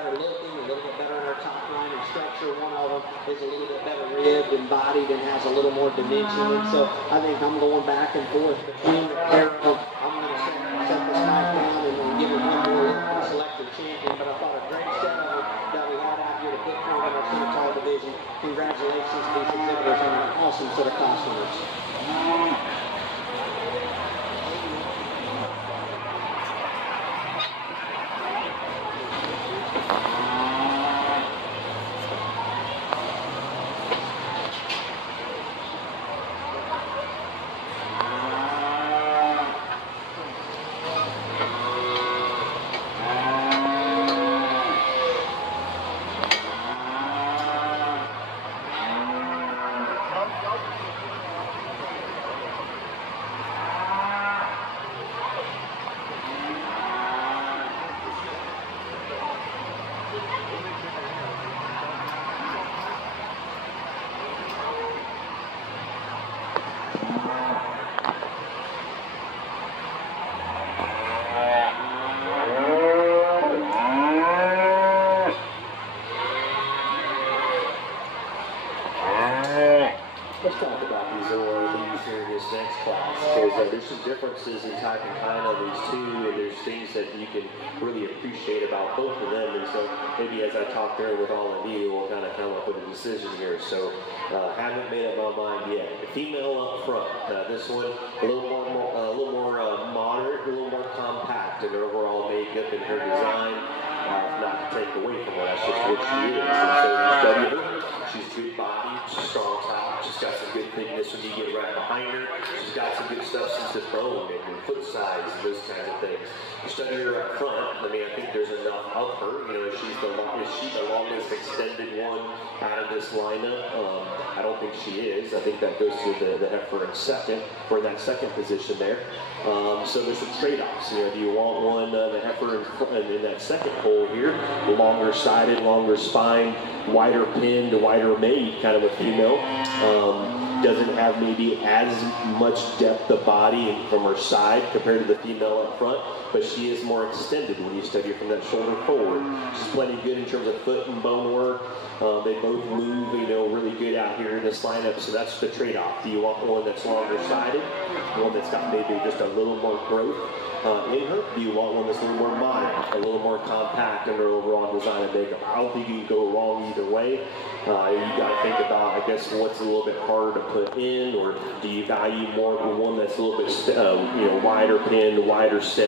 better looking, a little bit better in her top line and structure. One of them is a little bit better ribbed and bodied and has a little more dimension. And so I think I'm going back and forth between the pair of them. I'm going to set this mic down and then give it one more look and select the champion. But I thought a great set of them that we had out here to put forward in our Senator division. Congratulations to these exhibitors on an awesome set of costumers. Let's talk about these ORBs here in this next class, because there's some differences in type and kind of these two, and there's things that you can really appreciate about both of them. And so maybe as I talk there with all of you, we'll kind of come up with a decision here. So haven't made up my mind yet. The female up front, this one a little more moderate, a little more compact in her overall makeup and her design. Not to take away from her, that's just what she is. And so you study her. She's good body, she's strong top, she's got some good thickness when you get right behind her. She's got some good substance of bone and foot size and those kinds of things. You study her up front, I mean, I think there's enough of her. You know, is she the longest extended one out of this lineup? I don't think she is. I think that goes to the heifer in second, for that second position there. So there's some trade-offs. You know, do you want one, the heifer in that second pole here, longer sided, longer spine, wider pinned, wider made kind of a female. Doesn't have maybe as much depth of body from her side compared to the female up front, but she is more extended when you study her from that shoulder forward. She's plenty good in terms of foot and bone work. They both move, you know, really good out here in this lineup, so that's the trade-off. Do you want one that's longer sided, one that's got maybe just a little more growth in her? Do you want one that's a little more modern, a little more compact in her overall design and makeup? I don't think you can go wrong either way. You got to think about, I guess, what's a little bit harder to put in, or do you value more one that's a little bit, you know, wider pinned, wider set?